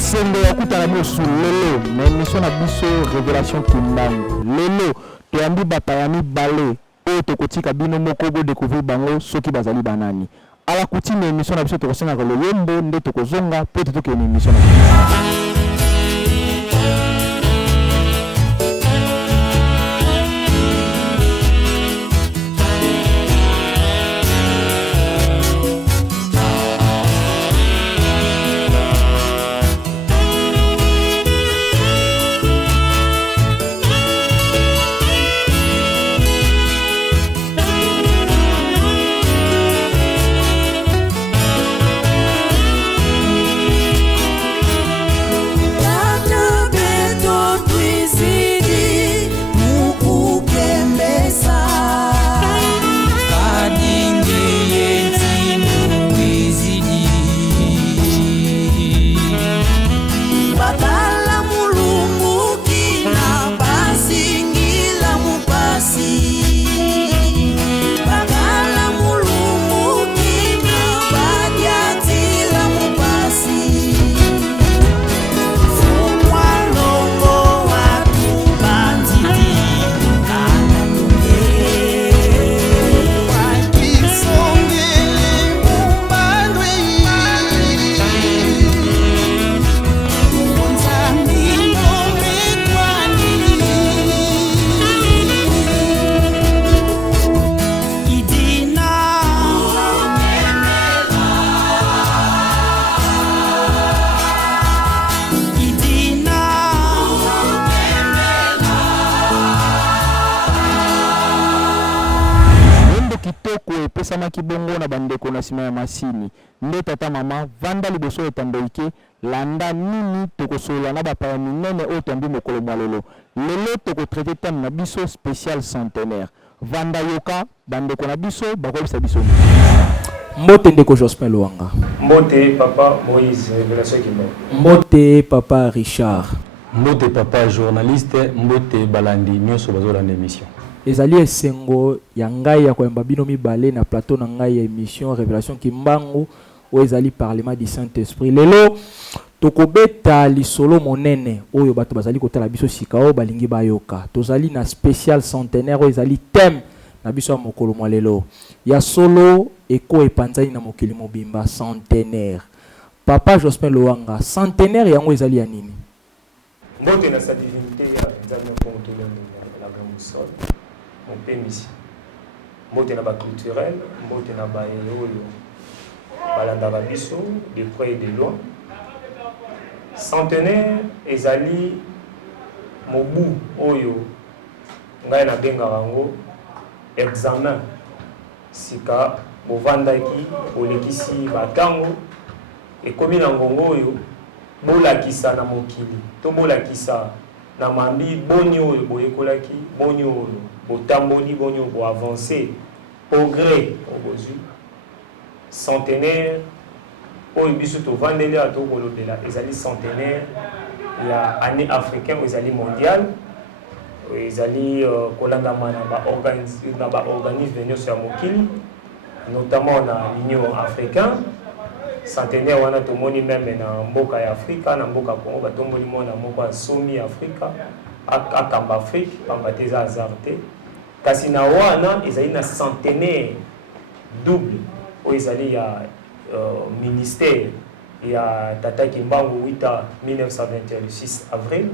esengo ya kutala mosu lelo na émission na biso révélation kimbangu lelo toyambi bapaya mibale oyo tokotika bino moko bodécouvrir bango soki bazali banani ala coutume émission na biso tokosengaka loyembo nde tokozonga po totoke na émission na biso. Sama kibongo na bandeko na sima ya masini nde tata mama vanda liboso etandoike landa nini tokosola na bapaya minene oyo tambi mokolo mwalelo lelo tokotraite thème na biso spécial centenaire vanda yoka bandeko na biso bakolisa biso mbote ndeko Jospin Luanga mbote papa Moïse révélation kimbangu mbote papa Richard mbote papa journaliste mbote balandi nyonso bazolanda émission ezali esengo ya ngai ya koyamba bino mibale na plateau na ngai ya émission révélation kimbangu oyo ezali parlement du Saint-Esprit lelo tokobeta lisolo monene oyo bato bazali kotala biso sika oyo balingi bayoka tozali na spécial centenaire oyo ezali thème na biso ya mokolo mwa lelo ya solo eko epanzani na mokili mobimba centenaire papa Jospin Luanga centenaire yango ezali ya nini mbote na sa divinité ya nzambe mpongo la grande sol mon pémis mbote na ba culturel mbote na ba oyo balanda ba biso de près et de loin centenaire ezali mobu oyo ngai na benga bango examen sika bovandaki olekisi batango ekomi na ngongo oyo bolakisa na mokili to bolakisa na mambi boni oyo boyekolaki boni oyo botamboli boni oyo bo avancer progrès obozwi centenaire oyo biso tovandeli ato kolobela ezali centenaire ya année africain ezali mondial ezali kolangama na ba organisme nyonso ya mokili notamment na l'Union africaine centenaire wana tomoni même na mboka ya Afrika na mboka Congo batomboli mona moko ya somi Afrika akamba Afrique pamba te za azarte kasi na wana ezali na centenaire double o ezali ya ministère ya tata Kimbangu 1921 avril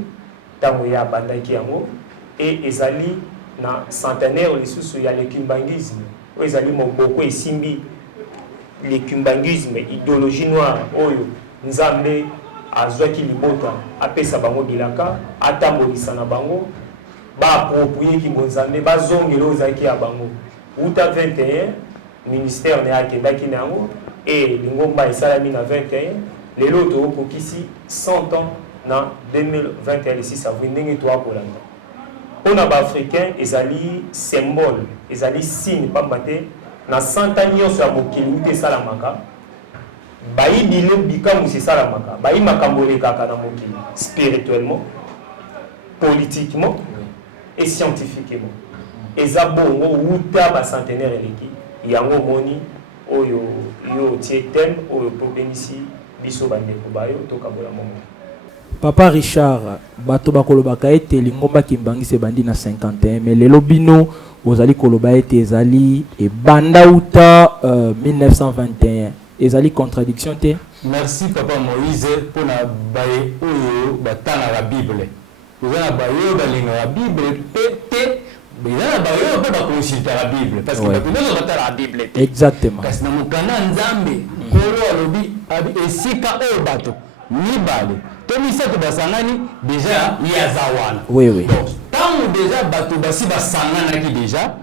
tango ya bandaki yango et ezali na centenaire lisusu ya lekimbangisme o ezali moboko esimbi le kimbangisme idéologie noire oyo nzambe azwaki libota apesa bango bilaka atambolisa na bango ba approprier ki nzambe bazongela ozaki ya bango uta 21 ministère ne akendaki nango et lingomba esalami na 21 lelo tokokisi 100 ans na 2021 le 6 avril ndenge to akolanda pona ba africain ezali symbole ezali signe pamba te na 100 ans nyonso ya mokili ute salamaka bayibile bikamu se salamaka bayi makambo lekaka na mokili spirituellement politiquement et scientifiquement eza bongo uta ba centenaire eleki yango moni oyo yo tie thème oyo po benisi biso bandeko bayo tokabola momo Papa Richard, bato bakoloba ete lingomba kimbangise bandi na 51, mais lelo bino ozali koloba ete ezali e banda uta 1921. Ezali contradiction te? Merci Papa Moïse pour na baye oyo batana la Bible. Vous avez baye balinga la Bible pété. Mais là baye peut pas consulter la Bible parce que nous on la Bible. Exactement. Parce que na mukana nzambe kolo alobi abi esika o bato ni bale. Tomi sato basangani déjà yazawana. Oui oui. Donc tant déjà bato basi basangana ki déjà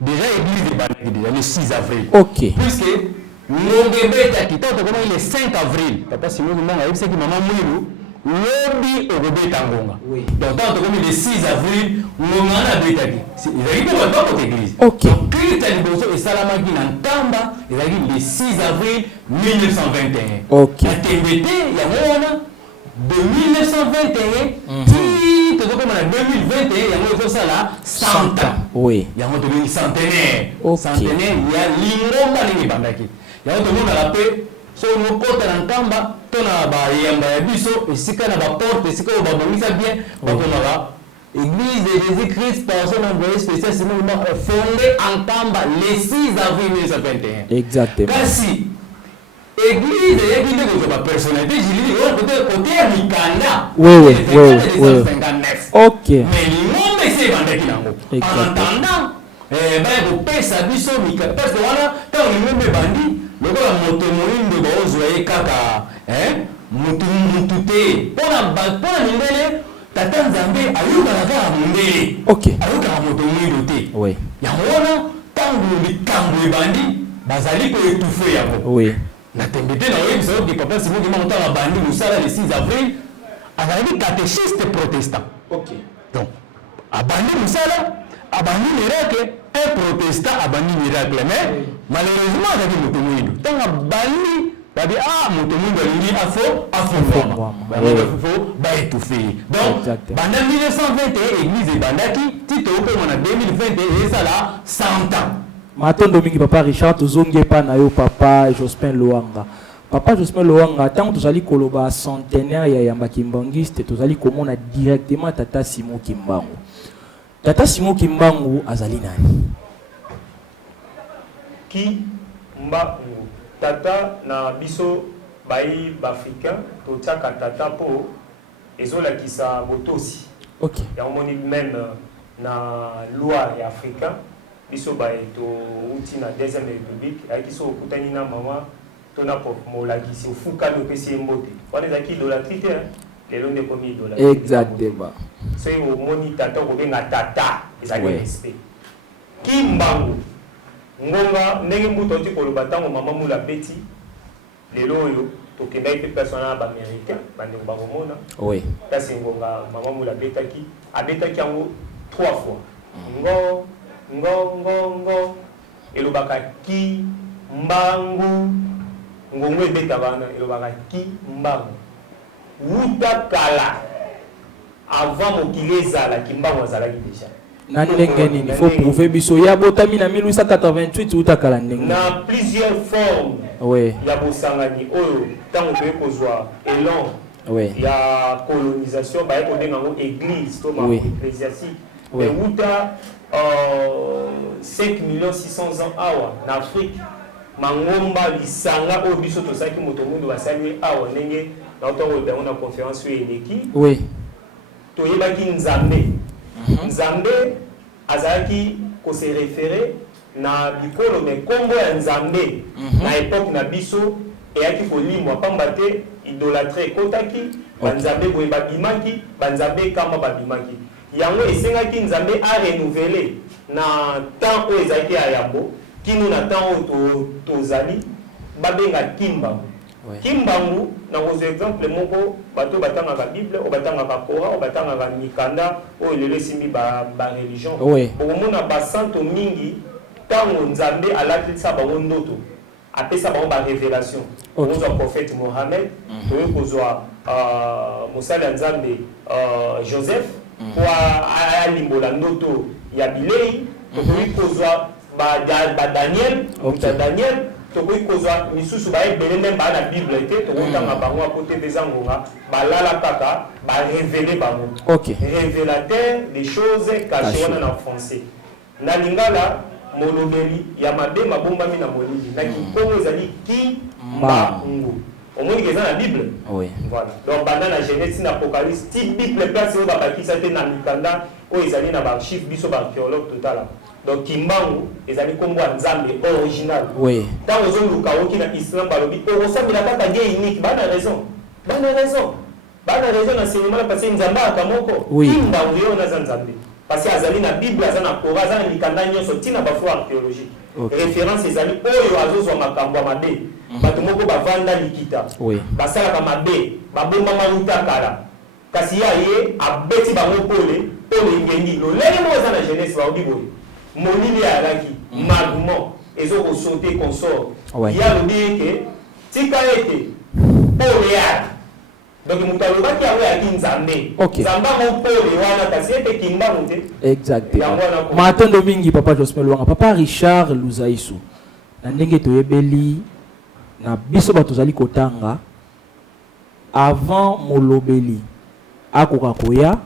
église de bale déjà le 6 avril. OK. Puisque Nongebeta qui tente comme il est 5 avril. Papa Simon Manga, il sait que maman Mouilou, lobby au Robeta Ngonga. Oui. Donc tente comme il est 6 avril, Nongana Betaki. Il a dit pour votre église. OK. Donc Christ a dit et Salamaki Nantamba, il a dit le 6 avril 1921. OK. La TBT, il y a moi de 1921 qui te comme en 2021, il y a ça là 100 ans. Oui. Il y a un centenaire. OK. Centenaire, il y a l'ingomba ni bandaki. Il y a un monde à la paix. So nous côté dans Tamba, tona ba yamba ya biso, esika na ba porte, esika ba bongisa bien, ba komara. Église de Jésus-Christ par son envoyé spécial fondée en Tamba le 6 avril 1921. Exactement. Kasi Église de l'église de la personnalité, je dis côté Mikanda. Oui. 1959. OK. Mais l'ingomba c'est bandaki nango. En attendant, vous payez sa biso Mikanda parce que voilà, quand l'ingomba bandi lokola moto moindo baozwa kaka mutu te pona mindele tata nzambe ayokaka kaka mondele. OK. Ayokaka moto moindo te. Oui. Yango wana ntango likambo ebandi bazali koetufe yango. Oui. Na tembe te na oyebisa oke papa Simon Kimbangu ntango abandi mosala le 6 avril azalaki catéchiste protestant. OK. Donc abandi mosala abandi miracle, un protestant abandi miracle, mais malheureusement avec moto moindo tant abandi babi moto moindo alingi afo ba étouffé. Donc banda 1921 église ebandaki tito okoma na 2021 ezala 100 ans. Matondo mingi papa Richard tozongi pa na yo papa Jospin Loanga. Papa Jospin Loanga tant tozali koloba centenaire ya yamba kimbangiste tozali komona directement tata Simon Kimbangu. Tata Simon Kimbangu azali nani? Kimbangu tata na biso bai bafricain totiaka tata po ezolakisa botosi. OK. Ya omoni même na loi ya africain biso bai to uti na deuxième république ayaki so okutani na mama tona po molakisi ofukani opesi mbote wana ezalaki idolatrie te lelo nde komi idolatrie. Exactement. C'est au moni tata kobenga tata ezali respect. Kimbangu ngonga ndenge mbuto ti koloba tango mama mula beti lelo oyo tokendaki pe persona ba américain bandeko bakomona. Oui. Kasi ngonga mama mula betaki abetaki yango 3 fois. Ngo elobaka ki mbangu ngongo ebeta bana elobaka ki mbangu wuta kala avant mokili ezala kimbangu azalaki déjà na ndenge nini faut prouver biso ya botami na 1888 wuta kala ndenge na plusieurs formes. Oui. Ya bosangani oyo tango toye kozwa élan. Oui. Ya colonisation baye kobenga ngo église to ma ecclésiastique. Oui. Wuta 5 600 ans awa na Afrique mangomba lisanga oyo biso tosaki moto mundu basali awa ndenge na otongo bango na conférence oyo eleki. Oui. Toyebaki nzambe. Nzambe azalaki ko se référer na bikolo me kombo ya nzambe na époque na biso eyaki kolimwa pamba te idolâtrie ekotaki banzambe boye babimaki banzambe kama babimaki yango esengaki nzambe a renouveler na temps oyo ezalaki ya yambo kino na temps oyo tozali babenga Kimbangu. Kimbangu na kozwa exemple moko bato batangaka Bible o batangaka Coran o batangaka Mikanda o lelo esimbi ba religion. Okomona basanto mingi tango nzambe alakisa bango ndoto apesa bango ba révélation. Kozwa prophète Mohamed toyo kozwa mosali ya nzambe Joseph kwa alimbola ndoto ya bilei toyo kozwa ba Daniel Daniel tokoki kozwa misusu bayebele même baa na bible te tokotanga bango akote te eza ngonga balala kaka barévele bango révélateur des choses cachées wana na français na lingala molobeli ya mabe mabombami na molili na kikongo ezali kimbangu omoni eza na bible voilà donc banda na genèse na apocalypse ti bible place oyo babakisa te na mikanda oyo ezali na baarchive biso baarchéologue totala donc kimbangu ezali kombo ya nzambe original ntango ozoluka oki na islam balobi okosambela kaka die unique bana raison na cinéma parce que nzambe aka moko kimbangu yo naza nzambe parce que azali na bible aza na kora aza na mikanda nyonso ntina bafo archéologique référence ezali oyo azozwa makambo ya mabe bato moko bavanda likita basalaka mabe babombama uta kala kasi ye abeti bango pole ngengi lolenge moko eza na jeunesse baobi boye molili ayalaki magement ezokosaute consort ye alobi eke tika ete pole yala donc moto alobaki yango yaki nzambe nzambe ango pole wana kasi ete kimbangu te exactement matondo mingi papa Josmel Lwanga papa Richard Luzaisu na ndenge toyebeli na biso bato tozali kotanga avant molobeli akoka koya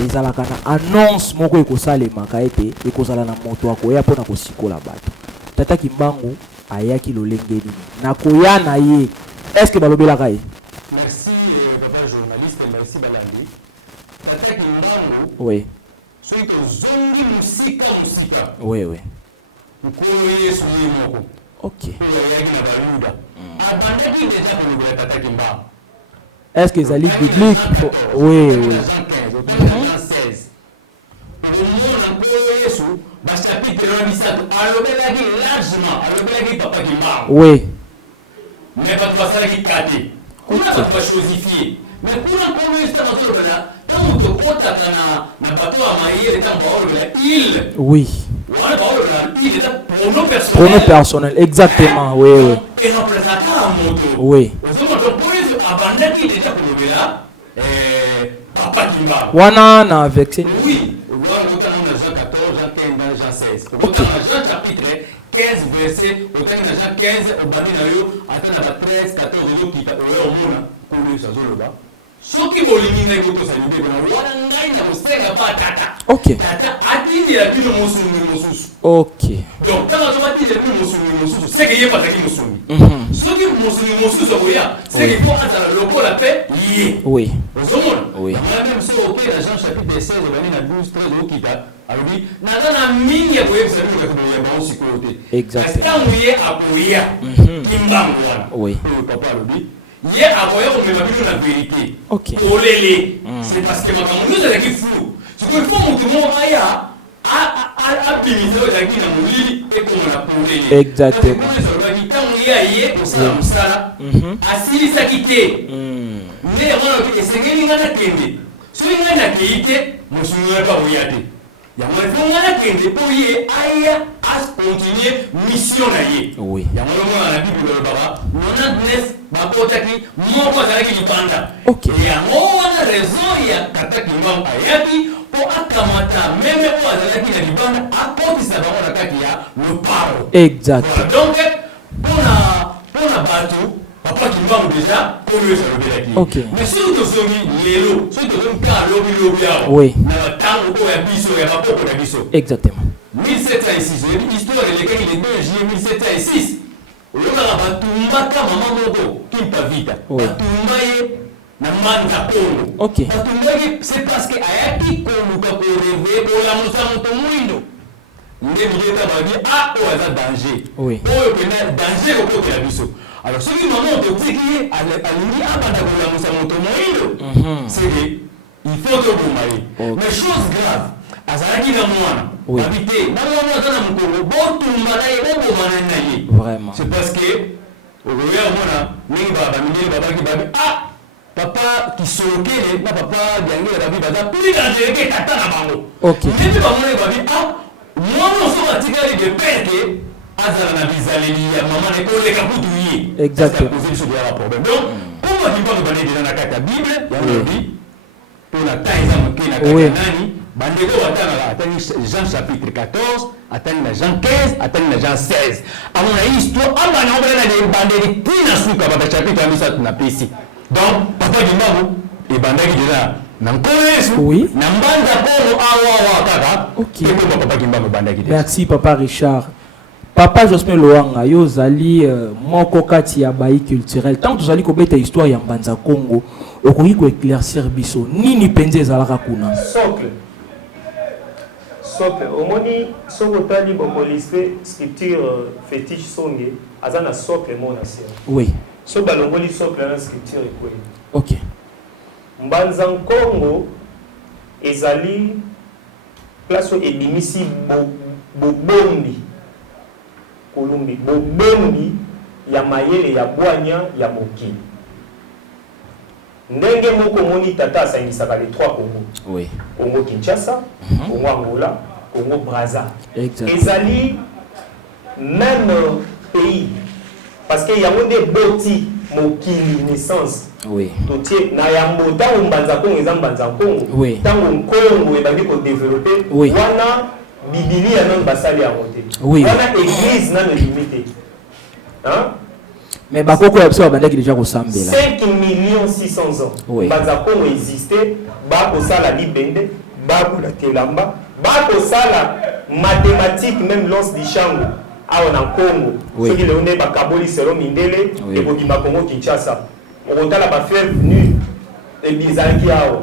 ezalaka na annonce moko ekosalemaka ete ekozala na moto akoya mpona kosikola bato tata Kimbangu ayaki lolenge nini na koya na ye est-ce que balobelaka ye? Merci papa journaliste, merci Balandi. Tata Kimbangu oui soki tozongi musika oui mokolo yesu ye moko oyo ayaki na bayuda abandaki deja kolobela tata Kimbangu. Est-ce que ezali biblique? Oui. omona nkolo yesu bachapitre wana misato alobelaki largement alobelaki papa Kimbangu mais bato basalaki kate kuna bato bachosifie mais kuna nkolo yesu ntango azolobela ntango tokotaka na bato ya mayele ntango baolobela il wana baolobela il eza pronom personnel exactement oui eremplaçaka moto ozomona donc nkolo yesu abandaki deja kolobela papa Kimbangu wana na vexe wana kotanga na Jean 14 Jean 15 Jean 16 kotanga na Jean chapitre 15 verset otanga na Jean 15 obandi na yo ata na ba 13 14 yokita oyo omona nkolo yesu azoloba soki bolingi ngai botosali nde bona wana ngai na kosenga pa tata atindela bino mosungi mosusu donc ntango azobatindela bino mosungi mosusu seke ye bazalaki mosungi soki mosungi mosusu akoya seke po azala lokola mpe ye ozomona amala meme so okoye na Jean chapitre 16 obandi na 12 13 okita alobi naza na mingi ya koyebisa bino kakoboya bango sikoyo te kasi ntango ye akoya Kimbangu wana oyo papa alobi ye akoya komema bino na vérité olele c'est parce que makambo nyonso ezalaki flou sikoyo fo moto moko aya abimisa oyo ezalaki na molili ekomona polele exactement ntango ye aye kosala mosala asilisaki te nde yango nalobi esengeli ngai nakende soki ngai nakei te mosungi ngai mpa koya te yango efo ngai nakende mpo ye aya acontinue mission na ye yango lomona na bible olobaka 99 bakotaki moko azalaki libanda yango wana raison ya tata Kimbangu ayaki mpo akamata meme oyo azalaki na libanda akotisa bango na kati ya loparo donc mpona bato papa Kimbangu deja nkolo yesu alobelaki mais soki tozongi lelo soki tozongi ka alobilobi awa na ntango oyo ya biso ya bapoko na biso 1706 oyebi histoire elekaki le 2 juillet 1706 olokaka batumbaka mama moko kimpa vita batumba ye na Mbanza Kongo batumbaki c'est parce que ayaki koluka koreveye kolamusa moto mwindo nde mileta babi oyo aza danger oyo pena danger kokotela biso alors soki mama ototiki ye alingi abanda kolamusa moto moyindo c'est il faut toboma ye mais chose grave azalaki na mwana babi te na mwana aza na mokongo botumba na ye bobomana na ye c'est parce que okoya omona ndenge bamindele babaki babi papa Kisokele na papa Biangele babi baza plus dangereux que tata na bango ndenge bamona babi mwana oso batikali de père ke azala na bizaleli ya mama na koleka kutu ye exactement biso ya problème donc comment Kimbangu bane déjà na kati ya bible ya lobi pour la taille za moke na kati nani bandeko atanga Jean chapitre 14 atanga Jean 15 atanga Jean 16 amona histoire amana obana de bandeli tina suka ba chapitre amisa na pesi donc papa Kimbangu e bandaki déjà oui. Ok. Merci Papa Richard. Papa Jospin Loanga, yo zali moko kati ya baï culturel. Tant que zali kobeta histoire ya Mbanza Congo, okoki ko éclaircir biso. Nini penze ezalaka kuna? Socle. Omoni soko tali bokoliste scripture fétiche songe azana socle monasien. Oui. So balongoli socle na scripture ekwe. OK. Mbanza Congo ezali place ebimisi bobombi kolumbi bobombi ya mayele ya bwanya ya mokili ndenge moko moni tata asangisaka les trois Congo. Oui. Congo Kinshasa, Congo Angola, Congo Brazza. Exactement. Ezali même pays parce que y a des boti mokili naissance. Oui. Totie na yambo tango Mbanza Congo eza Mbanza Congo. Oui. Tango Congo ebandi ko développer. Oui. Wana Biblia non basali ya monter. Oui. Wana église na limité. Hein? Mais bakoko ya biso bandaki déjà ko sambela. 5,600,000 ans. Oui. Mbanza Congo existait, ba ko sala libende, ba ko la kelamba, ba ko sala mathématique même lance di chango. Awa na Congo. Oui. Ceux qui le ont ba kaboli selo mindele Oui. et bokima Congo Kinshasa. On a la faire venu et bizarre qui a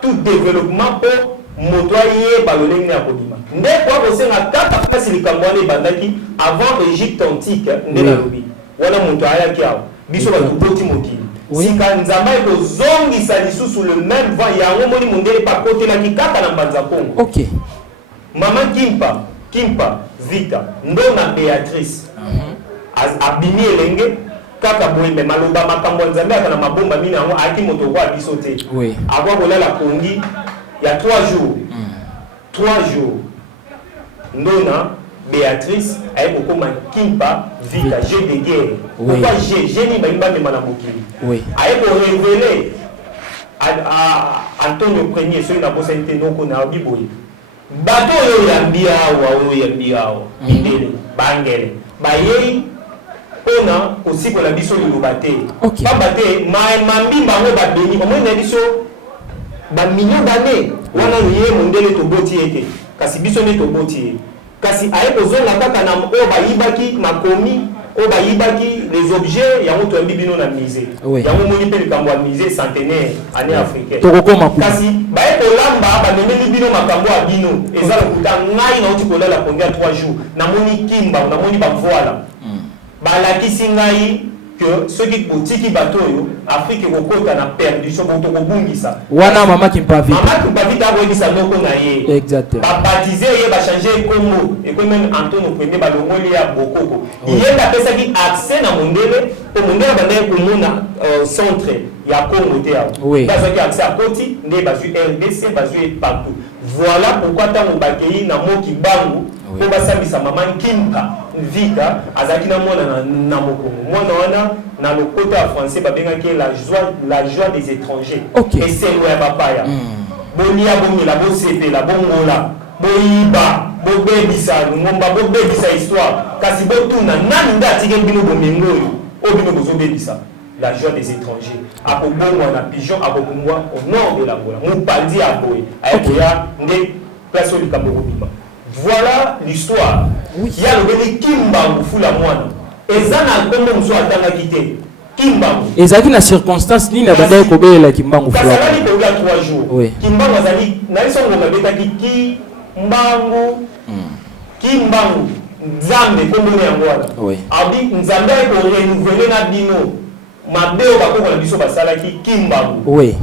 tout développement pour motoyer baloleng na kodima. Ndé quoi ko senga kata kasi likambwane bandaki avant Égypte antique ndé na lobi. Wana motoya ki a biso ba tuboti mokili. Sika nzamba ko zongi sa lisusu le même vent yango moni mondele pa côté la ki kata na Mbanza Congo. OK. Maman Kimpa Vita ndona Béatrice. Abimi elenge kaka boye me maloba makambo nzambe akana mabomba mina yango aki moto kwa biso te. Oui. Akwa kolala pongi ya 3 jours. 3 jours. Ndona Béatrice aye kokoma Kimpa Vita jeu de guerre. Oui. Pourquoi génie baimba me manamokili. Oui. Aye ko révéler à Antonio Premier celui na bosente noko na biboye. Bato yo yambiawa indele bangele. Bayei ona aussi pour la biso liloba te. Pamba te mambi bango babeni omoi na biso ba millions d'années wana yé mondele to boti ete kasi biso ne to boti kasi aye kozonga kaka na o bayibaki makomi o bayibaki les objets yango to mbibino na musée yango moni pe likambo ya musée centenaire année africaine kasi baye kolamba bamemeli bino makambo ya bino ezala kuta ngai na uti kolala pongia 3 jours na moni kimba na moni bavoila balakisi ngai que ceux qui botiki bato yo Afrique kokota na perdition boto kobungisa wana mama Kimpa Vita koyebisa noko na ye exactement babaptize ye bachange kombo et comme même Antonio Premier balongoli ya bokoko yenda pesaki accès na mondele po mondele bandai komona centre ya Congo te awo bazaki accès à koti nde bazui RDC bazui partout voilà pourquoi tango bakei na moki bangu po basambisa mama Kimpa Vita azaki na mwana na mokongo mwana wana na le côté français babengaki la joie des étrangers et c'est loin papaya bolia bongela bosepela bongola boyiba bobebisa ngomba bobebisa histoire kasi botuna nani nda atike bino bomengo oyo bino bozobebisa la joie des étrangers akobongwa na pigeon akobongwa au nord de la bola mopaldi aboye ayekoya nde place oyo likambo kobima. Voilà l'histoire. Il y a le Kimbangu fula mwana. Ezana kombo muso atanga kite. Kimbangu. Ezaki na circonstance ni na badaye kobela Kimbangu fula. Kasala ni koga 3 jours. Oui. Kimbangu azali na iso ngo ngabeta Kimbangu. Kimbangu Nzambe kombo ne yangwana. Oui. Abi Nzambe ko renouveler na bino. Mabeo bakoko na biso basala ki Kimbangu. Oui.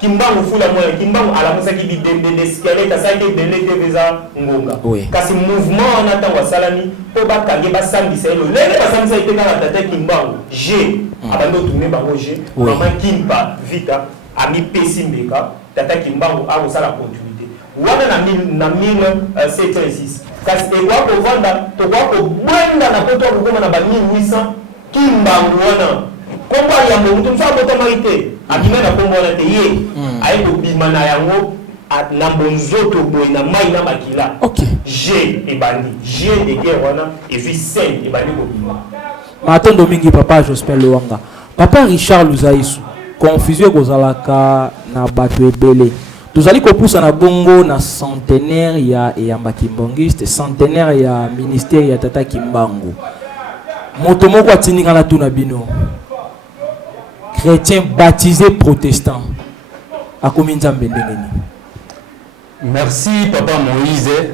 Kimbangu fula mwana Kimbangu alamusaki bidembe d'escalier kasaki belete veza ngonga kasi mouvement on attend wasalami po bakange basambisa elo lele basambisa iteka na tata Kimbangu G abando tourner bango G mama Kimpa Vita ami pesi mbeka tata Kimbangu a osala continuité wana na 1706 kasi ekwa ko vanda to kwa ko bwenda na poto ko koma na ba 1800 Kimbangu wana komba ya mutu msa bota marite akimena kombo na te ye ayi ko bima na yango na bonzoto boy na mai na makila. OK. G et bandi. G de guerre wana et puis 5 et bandi ko bima. Matin domingi papa Jospin Luanga. Papa Richard Luzaisu. Confusion kozalaka na bato ebele. Tozali kopusa na bongo na centenaire ya Eyamba Kimbangiste, centenaire ya ministère ya Tata Kimbangu. Moto moko atindika na tuna bino. Chrétien baptisé protestant. Akomi nzambe ndenge ni. Merci papa Moïse.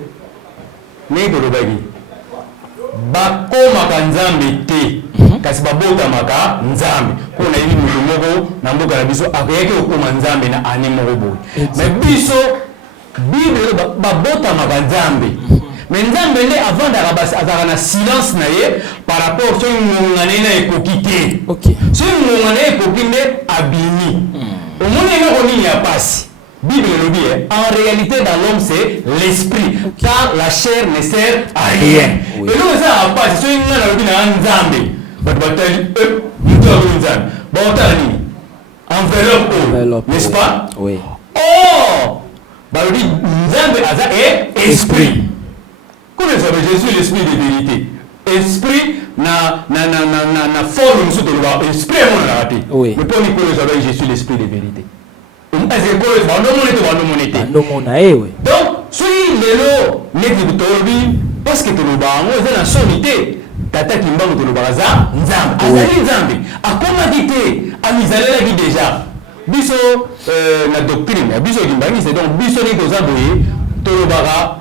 Nego lobagi. Bakoma kanzambe te. Kasi babota maka nzambe. Kuna hivi mutu moko na mboka na biso akoyeke okoma nzambe na ane moko boy. Mais biso Bible babota maka nzambe. Mais nzambe nde avant d'arabasi azaka na silence na ye par rapport so ngongane na ekokite. OK. So ngongane ekokinde abini. Omoni na koni ya pasi. Bible le dit, en réalité dans l'homme c'est l'esprit, car la chair ne sert à rien. Oui. Et nous ça a pas, c'est une nana qui na nzambe. Batali nzambe. Batali enveloppe, n'est-ce pas? Oui. Oh, bah le dit nzambe aza est esprit. Comment ça veut Jésus l'esprit de vérité? Esprit na forme nous de voir esprit mon la raté. Oui. Mais pour Nicolas j'avais Jésus l'esprit de vérité. Donc, si les lots n'est parce que tu le bas, la sommité, Tata Kimbangu tu le baraza, Nzambe, Azali Nzambe, a comment dit à Mizalé la vie déjà. Biso, la doctrine, Biso Kimbangi, c'est donc Biso n'est qu'aux aboyés, Tolobara,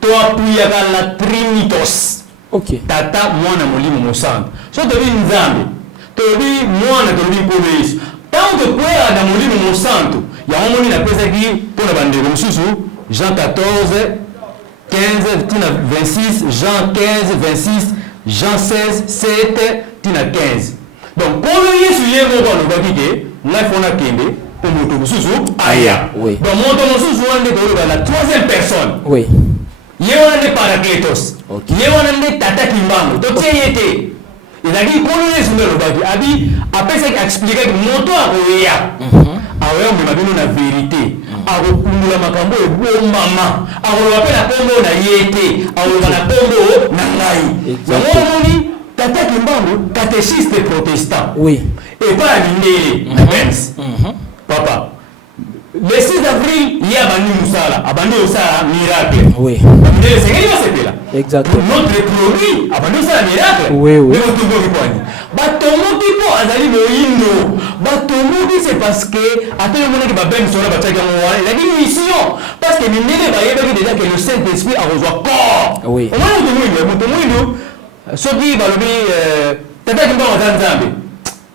toi, puis la Trinitos. OK. Tata, moi, na molimo mosante. So, tu vis Nzambe, tu vis moi, na tu vis Povéis. Tant que quoi dans mon livre mon santo, il y a un moment qui appelle ça qui pour la bande de Jean 14, 15, 26, Jean 15, 26, Jean 16, 7, 15. Donc, quand on est sur le monde, on va dire que là, il faut kende pour mon tour aya. Oui. Donc, mon tour on est la troisième personne. Oui. Il y a un Paraclétos. OK. Il y a un Tata Kimbangu. Donc, il était. Il a dit qu'on est sur le bagi. Abi après ça expliquer que moto a oya. Awe on m'a donné la vérité. Awe kundula makambo e bo mama. Awe wape la kombo na yete. Awe na kombo na ngai. Exactement. Tata Kimbangu catéchiste protestant. Oui. Et pas l'indélé. Papa. Le 6 avril, il y a Bani Moussala, Abandi Osala, miracle. Oui. C'est là. Exactement. Notre produit, Abandi Osala, miracle. Oui, oui. Mais on trouve quoi? Batomo qui peut Azali Moïno. Batomo qui c'est parce que, à tout le monde qui va bien sur la bataille, il a dit mission. Parce que Mindele va y avoir déjà que le Saint-Esprit a reçu corps. Oui. On va nous ce qui va le dire, peut-être qu'il va en Zambie.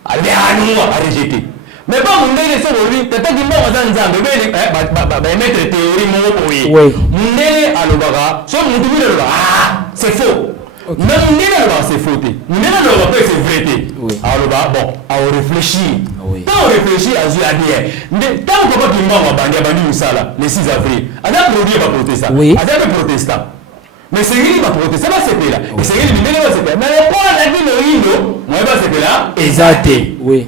Allez, à nous, à rejeter. Mais pas mon nez c'est lui peut-être qu'il va dans Zambie mais mettre théorie mon oui mon nez à l'obara soit mon tout le ah c'est faux même mon nez là c'est faux mon nez là c'est vrai alors bon à réfléchir quand on réfléchit à dire mais tant que papa qui m'a bandi Moussala le 6 avril à la produit va protester à la protestant mais c'est lui qui va protester là c'est là et c'est lui qui va se faire mais pour la vie le hino moi va se faire là exact oui.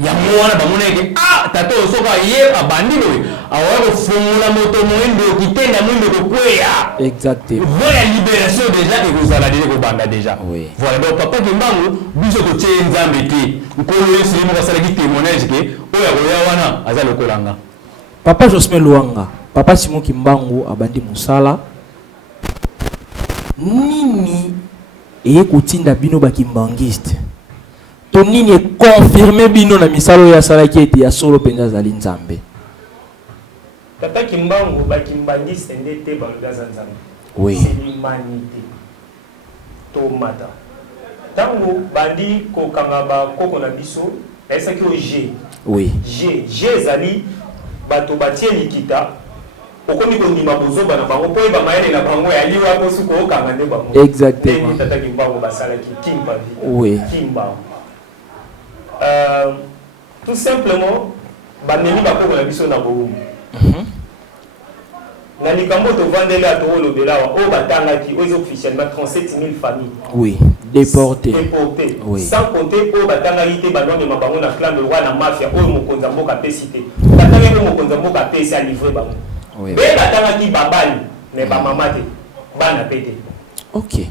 Ya mwana bamoneke tato soka ye abandi we awa fumula moto mwendo kitenda mwendo kokweya exactement voilà libération déjà et vous allez ko banda déjà oui voilà donc papa Kimbangu biso ko tie nzambe te nkolo yesu mo basala ki témoignage ke oya koya wana azalo kolanga papa Jospin Luanga papa Simon Kimbangu abandi musala nini eye kotinda bino ba kimbangiste tonini est confirmé bino na misalo ya salaki ete ya solo penza zali nzambe Tata Kimbangu ba kimbangiste ndete ba ngaza nzambe oui c'est l'humanité tomata tango bandi ko kanga ba koko na biso esa ki o G oui G zali bato batie likita okomi ko ndima bozoba na bango po ba mayele na bango ya liwa ko suko kanga nde bango exactement Tata Kimbangu ba salaki kimba oui kimba tout simplement banemi bakoko na biso na boum na likambo to vandela to lobela o batangaki o officiellement 37 000 familles oui déportés oui. Sans compter o batangaki te banone mabango na clan de roi na mafia o mokonza mboka pesite batangaki o mokonza mboka pesi a livrer bango Oui. Mais la qui babali, mais pas maman te, bana pété. Ok.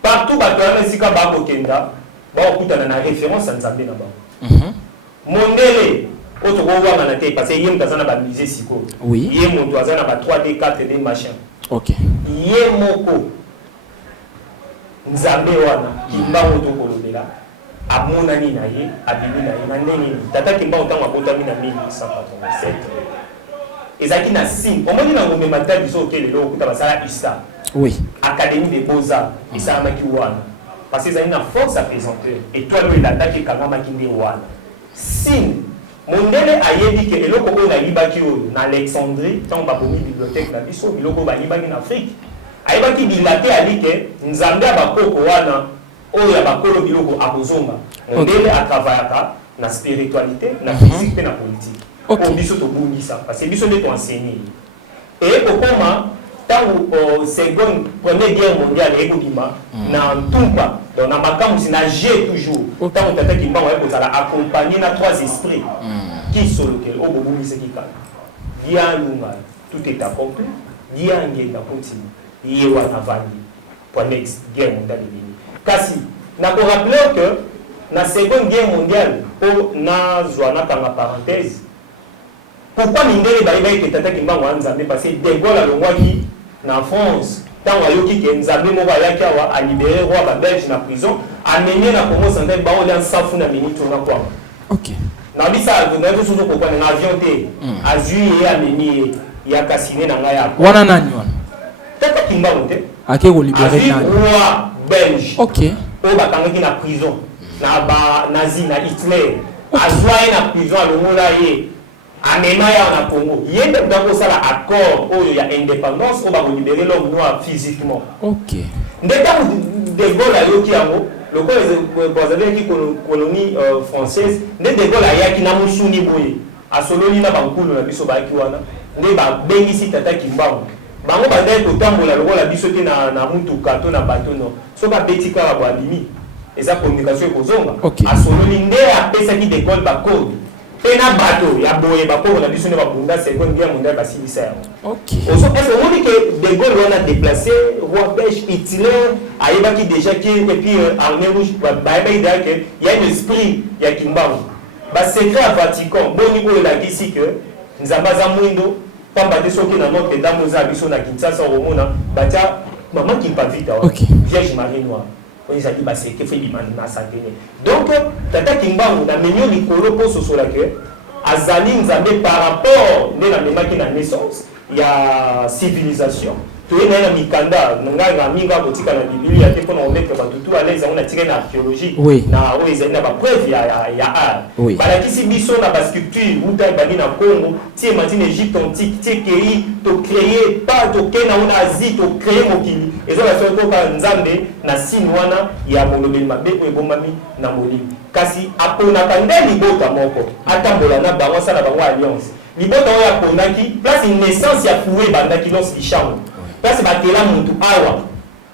Partout, bateau si ka babo kenda, ba okuta na référence à Nzambe na ba. Mondele, autre roi na te parce que yem kazana ba musée siko. Oui. Yem mon toazana ba 3D 4D machin. Ok. Yem moko. Nzambe wana kimbango to kolobela. Amona ni na ye, abimi na ye na ndenge. Tata kimbango tanga kota mi na 1187. Ezaki na signe. Omoni na ngombe mata biso kelelo okuta basala isa. Oui. Académie des Beaux-Arts, et ça a marqué Wana. Parce qu'ils ont une force à présenter. Et toi, nous, il a attaqué quand même à Wana. Si, mon délai a dit que le Congo a libaki en Alexandrie, tant on va pour une bibliothèque, le Congo a libaki en Afrique. Aïbaki dilaté a dit que nous avons un Wana, où il y a un Kolo Biloko à Bozomba. Mon délai a travaillé dans la spiritualité, dans la physique et dans la politique. Pour biso to bungisa, parce que biso n'est pas enseigné. Et au moment, dans seconde première guerre mondiale ekobima na ntumba donc na makambo sina j'ai toujours tant on tata kimba ouais pour accompagner na trois esprits qui sont lequel au bobu miseki ka dia lunga tout est accompli dia ngenda continue yewa na vandi pour next guerre mondiale bini kasi na ko rappeler que na seconde guerre mondiale o na zwana kanga parenthèse pourquoi mindele baïba que tata kimba wa nzambe parce que De Gaulle a longwaki na France, tant que Nzambe moko ayaki awa a libéré roi ba Belge na prison, amené na Congo central ba on dans safu na minute na kwa. OK. Na bisa donc na toujours ko na avion te. Azui et amené ya kasine na ngaya. Wana nani wana? Tata kimba monte. Ake ko libérer nani? Roi Belge. OK. O ba kangaki na prison. Na ba nazi na Hitler. Azui na prison alongola ye. Amena ya na Congo. Yende dans ça accord où il y a indépendance, on va libérer l'homme noir physiquement. OK. Ndeka De Gaulle a yoki yango, le quoi les qui colonie française, De Gaulle a yaki na musuni boye. A sololi na bankulu na biso ba ki wana. Nde ba bengisi tata kimbango. Bango ba ndai ko tambola le la biso te na mutuka to na bateau no. So ba betika ba bimi. Eza communication ko zonga. A sololi nde a pesa ki De Gaulle ba code. Pena bateau ya boye ba ko na biso ne ba bunda seconde guerre mondiale ba silisa. OK. Est-ce qu'on dit que De Gaulle on a déplacé roi Belge Hitler a qui déjà qui et puis armée rouge il y a un esprit il y a Kimbangu. Ba secret à Vatican bon niveau la ici que Nzambaza Mwindo pamba de soki na notre dame za biso na Kinshasa au mona batia maman qui pas vite Vierge Marie Noire. On les a dit, c'est que fait l'imana santé. Donc, tata Kimbangu, na menyo likolo pour ce sola que, Azali Nzambe par rapport à la naissance, il y a civilisation. Tu es dans la Mikanda, na minga botika na Bible, il y a des fois on met que tout à l'aise, on a tiré l'archéologie. Oui. Na o ezali na ba preuve ya art. Oui. Bala kisi biso na ba sculpture, uta bani na Congo, tie matine Égypte antique, tie kei, to créer pas to kena on Asie, to créer mokili. Ezo la soto ka Nzambe na sinwana ya molobeli mabe ko ebomami na molimi. Kasi apona kanda libota moko, atambola na bango sala bango alliance. Libota o ya ponaki, place une naissance ya foué bandaki dans Lichambo. Place batela muntu awa.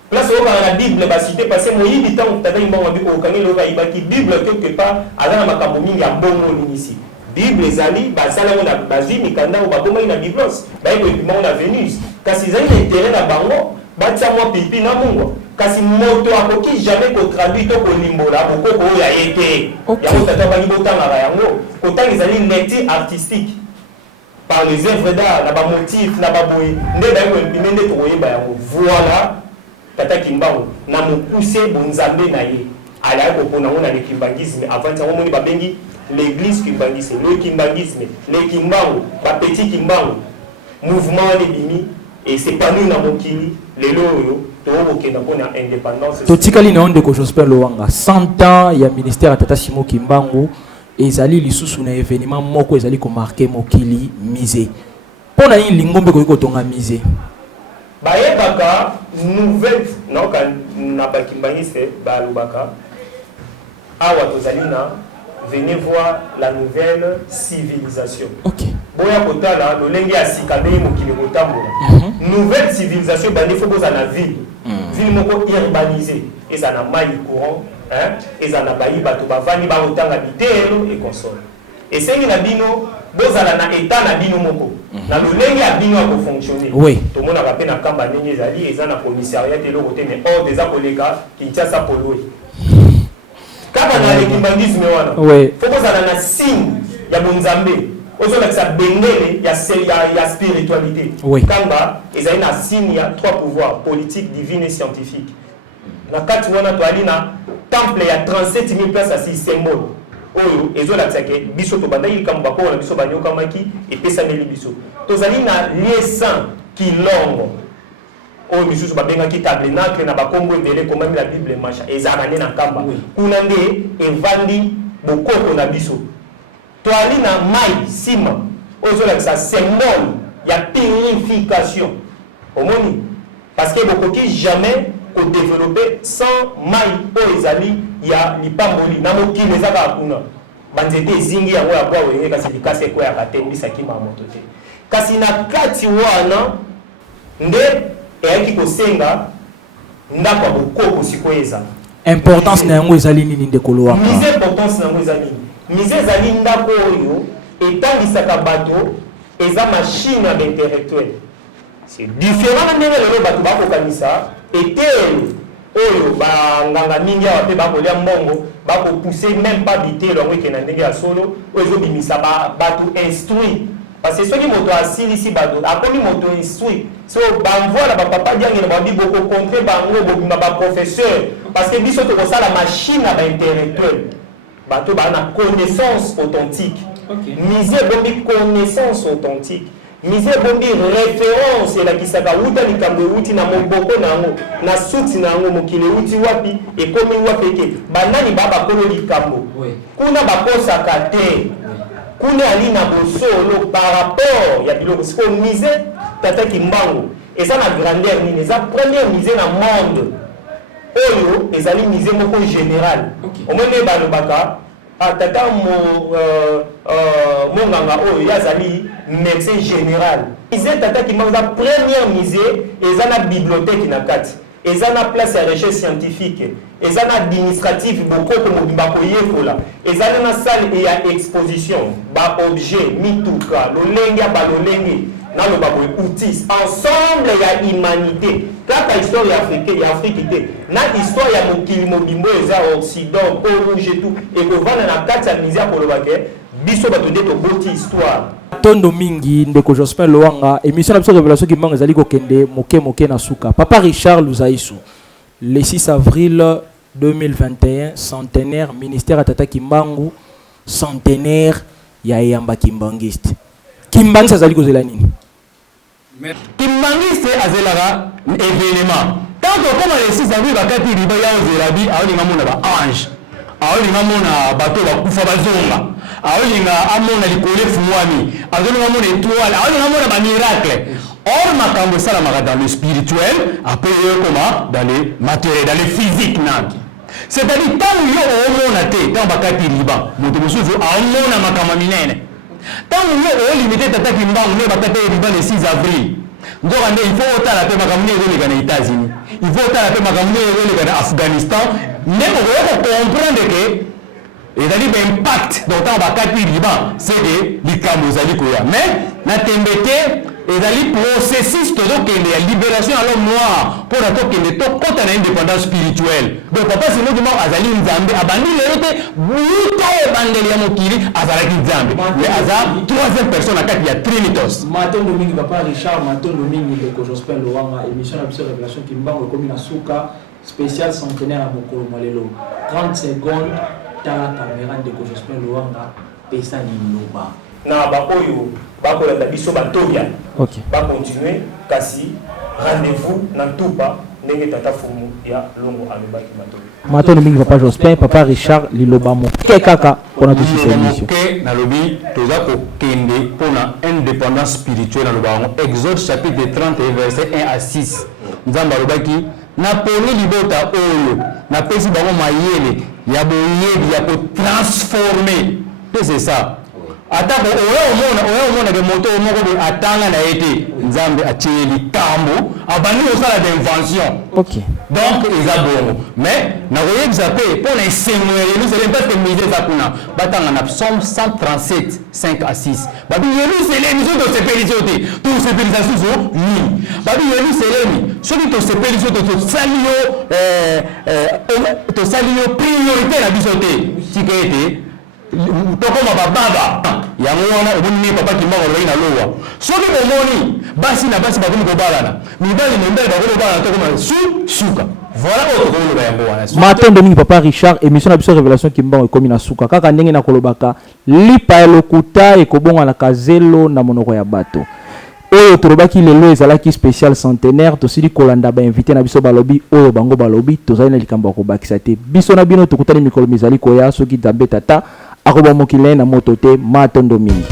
Place au la Bible ba cité parce que moyibi tant tata imba mabi ko kangi lo ba ibaki Bible quelque part azana makambo mingi ya bongo ici. Bible ezali basala na bazwi mikanda ba bongo na Biblos. Ba iko ipima na Venus. Kasi zali intérêt na bango batia mwa pipi na mungo. Kasi moto akoki jamais ko traduit to ko limbola boko ko ya yete. Ya tata ba libotanga yango. Ko tangi zali métier artistique. Par les œuvres d'art, na ba motif, na ba boye, nde ba ko impimende to yeba yango. Voilà. Tata Kimbangu na mukuse bonzambe na ye. Ala ko pona ona le kimbangisme avant ça on ba bengi l'église kimbangisme, le kimbangisme, les Kimbangu, ba petit Kimbangu. Mouvement de bimi et c'est pas nous na mokili lelo yo to okenda pona indépendance. Totikali na onde ko Josper Lowanga 100 ans ya ministère Tata Simo Kimbangu. Ezali lisusu na événement moko ezali ko marquer mokili misé pona ni lingombe ko tonga misé bayebaka nouvelle non kan na bakimbangiste ba lubaka awa tozali na venez voir la nouvelle civilisation. OK boya kotala lolenge ya sikabe mokili kotambola nouvelle civilisation bandi faut boza na ville ville moko urbanisée et ça na mai courant. Et ça n'a pas eu bateau bavani ba otanga bitelo et console. et c'est na bino bozala na état na bino moko na lolenge ya bino ko fonctionner oui to mona ka pe na kamba ndenge ezali eza na commissariat te loko te mais hors des koleka Kinshasa poloi kaka na l'équibangisme wana oui faut bozala na signe ya bonzambe ozolakisa bendele ya spiritualité oui kamba ezali na signe ya trois pouvoirs politique divine et scientifique na kati wana to ali na temple ya 37 000 places assis symbole oyo ezolakisa ke biso to bandaki likambo bakoko na biso banyokamaki epesameli biso tozali na lieu saint kilongo oyo misusu babengaki tabernacle na bakombo ebele komami la bible macha ezala nde na nkamba kuna nde evandi bokoko na biso toali na mai nsima oyo ezolakisa symbole ya purification omoni parce que bokoki jamais kodévelopper sans mai oyo ezali ya lipamboli na mokili eza kaka kuna banzete ezingi yango ya bwa wenge kasi likasi ekweyaka te mbisaki mamoto te kasi na kati wana nde eyaki kosenga ndako ya bokoko sikoyo eza importance na yango ezali nini ndekolo waka mise importance na yango eza nini mise ezali ndako oyo etangisaka bato eza machine ya baintellectuel c'est différent na ndenge lelo bato bakokanisa etele oyo banganga mingi awa mpe bakolia mbongo bakopousse même pas bitelo yango ekenda ndenge ya solo oyo ezobimisa bato instruit parce que soki moto asilisi bato akomi moto instruit so bamvoila bapapa diangena babi bokokontre bango bobima baprofesseur parce que biso tokosala machine ya baintellectuel bato baa na connaissance authentique mise ebombi connaissance authentique mise ebombi référence elakisaka wuta likambo ewuti na moboko na yango na suti na yango mokili ewuti wapi ekomi wapi eke banani baa bakolo likambo kuna bakosaka te kuna ali na bosolo par rapport ya biloko siko mise tataki mbango eza na grandeur nini eza première mise na monde oyo ezali mise moko général omwene balobaka tata monganga oyo yazali médecin général mise tataki mbango eza première mise eza na bibliothèque na kati eza na place ya recherche scientifique eza na administratif bokoko mobimba koyekola eza na salle ya exposition baobjet mituka lolenge ya balolenge naloba boye outils ensemble ya humanité kaka histoire ya afrique te na histoire ya mokili mobimbo eza occident pole rouge et tout ekovanda na kati ya mise ya koloba ke biso bato nde toboti histoire tondo mingi ndeko Jospin Loanga émission na biso révélation ki mbango ezali kokende moke na suka papa Richard Luzaisu le 6 avril 2021 centenaire ministère atata Kimbangu centenaire ya Eyamba Kimbangiste Kimbangiste azali kozela nini Kimbangiste azelaka événement tant que comme le 6 avril bakati riba ya ozelabi aolinga mona ba ange aolinga mona bato bakufa bazonga aolinga amona likole fumwami azolinga mona étoile aolinga mona ba miracle or makambo salamaka dans le spirituel après comment dans le matériel dans le physique naki c'est-à-dire tant yo omona te tant bakati riba moto mosusu aomona makambo minene tant yo limité tata Kimbangu ne bakati riba le 6 avril ndoka nde il faut otala pe makambo ne ezoleka na États-Unis il faut otala pe makambo ne ezoleka na Afghanistan ndeko ko comprendre que ezali ba impact d'autant bakati riba c'est que likambo ezali koya mais na tembete ezali processus tozokende ya libération à l'homme noir pour na tokende tokota na indépendance spirituelle donc papa sino ki moko azali nzambe abandi lelo te buto ebandeli ya mokili azalaki nzambe mais aza troisième personne na kati ya trinitos matondo mingi papa Richard matondo mingi ndeko Jospin Loanga émission na biso révélation Kimbangu ekomi na suka spécial centenaire ya mokolo malelo 30 secondes tala caméra ndeko Jospin Loanga pesa liloba na bakoyo bakolanda biso batoya bakontinue kasi rendez-vous na tupa ndenge tata fumu ya longo alobaki matoya matondo mingi papa Jospin papa Richard liloba moke kaka mpona tosisa émission moke nalobi toza kokende mpona indépendance spirituelle naloba yango exode chapitre 30 verset 1 à 6 nzambe alobaki naponi libota oyo napesi bango mayele ya boyebi ya kotransforme te c'est ça atako oyo mona ke moto moko boye atanga na ete nzambe atie likambo abandi kosala d'invention. Ok. Donc eza bongo mais nakoyebisa mpe mpona esengo ya Yerusalem parce que musée eza kuna batanga na Psaume 137 5 à 6 babi Yerusalem so tosepeli so te tosepelisa susu nini babi Yerusalem soki tosepeli so te tosali yo priorité na biso te tika ete tokoma bababa yango wana oboni papa kimbaka oloi na lowa soki bomoni basi na basi bakomi kobalana mibali na mibali bakomi kobalana tokoma suka voilà oyo tokoloba yango wana matondo mingi papa Richard émission na biso révélation kimbango ekomi na suka kaka ndenge na kolobaka lipa elokuta ekobongwanaka zelo na monoko ya bato oyo tolobaki lelo ezalaki spécial centenaire tosili kolanda bainvité na biso balobi oyo bango balobi tozali na likambo ya kobakisa te biso na bino tokutani mikolo mizali koya soki nzambe tata akoba mokili na moto te matondo mingi